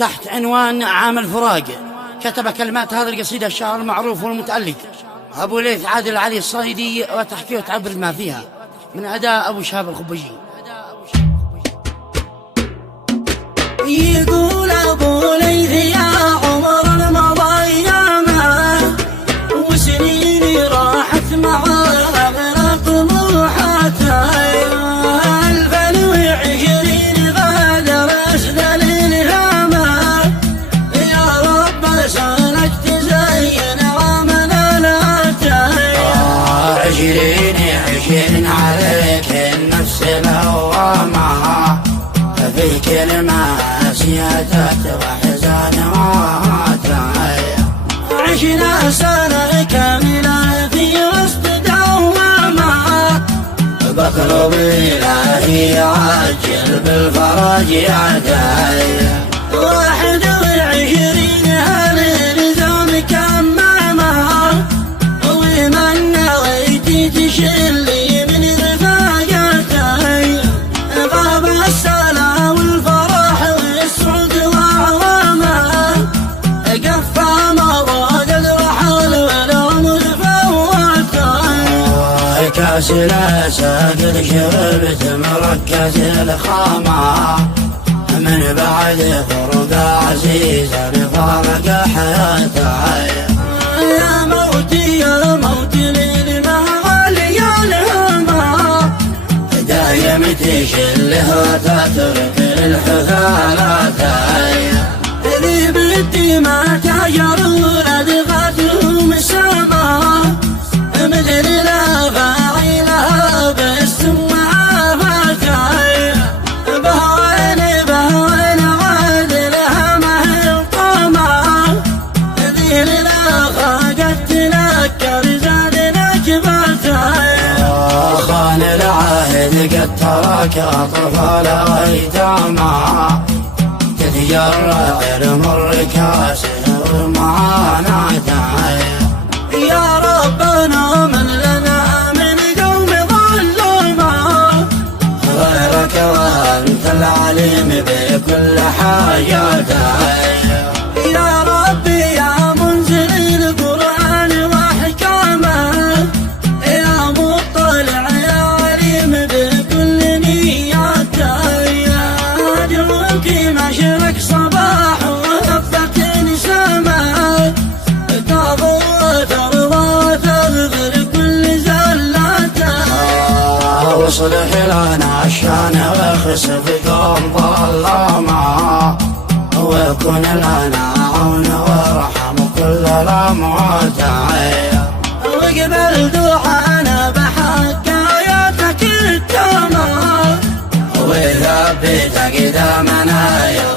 تحت عنوان عام الفراق. كتب كلمات هذه القصيدة الشاعر المعروف والمتألق أبو ليث عادل علي الصيدي، وتحكي وتعبر ما فيها من أداء أبو شهاب الخبجي. يقول أبو ليث يا عمر المضى أيامه وسنيني راحت معاه غير طموحاته، 2020 غادر أسدل الهامه، يا رب سنك تزين عامنا لاته. 2020 عليك النفس لوامها، في كلمة سيادة وحزان وهاتاي. 20 سنة كاملة في وسط دوامها، بطلب إلهي عجل بالفرج يعداي. 21 هالنظام كمامها، ومن نويت تشلي من رفاقتي، غاب السلام والفرح والسعد وعوامه، قفى مضى قد رحل والعمر فوته. كاس الأسد شربت مركز الخامة، من بعد فرقة عزيزة بفارق حياتي. يا موتي يا موتي للمغالي الهمة، دايم تشله وتترك الحثالات. ذي بدي ما تجروا أدغتهم السما، مثل الأفاعي لها بالسماء فاتاي. بهوين عاد لها مهل طمع، ذي للأخا قد تنكر زادنا كبرتاي. خان العهد قد ترك أطفال أيتاما، تتجرع مر كاسه ومعاناته. يا ربنا من لنا من قوم ظلما، غيرك وأنت العليم بكل حاجاته. يا ربي يا منزل القرآن وأحكامه، يا مطلع يا عليم بكل نياته. أدعوك مشرق صباح وهبة نسامه، تغفر وترضى وتغفر كل زلاته. واصلح لنا الشان واخسف قوم ظلامة، وكن لنا عون وارحم كل الأموات. واقبل دعانا بحكاياتك التامة، وثبت قدامنا يا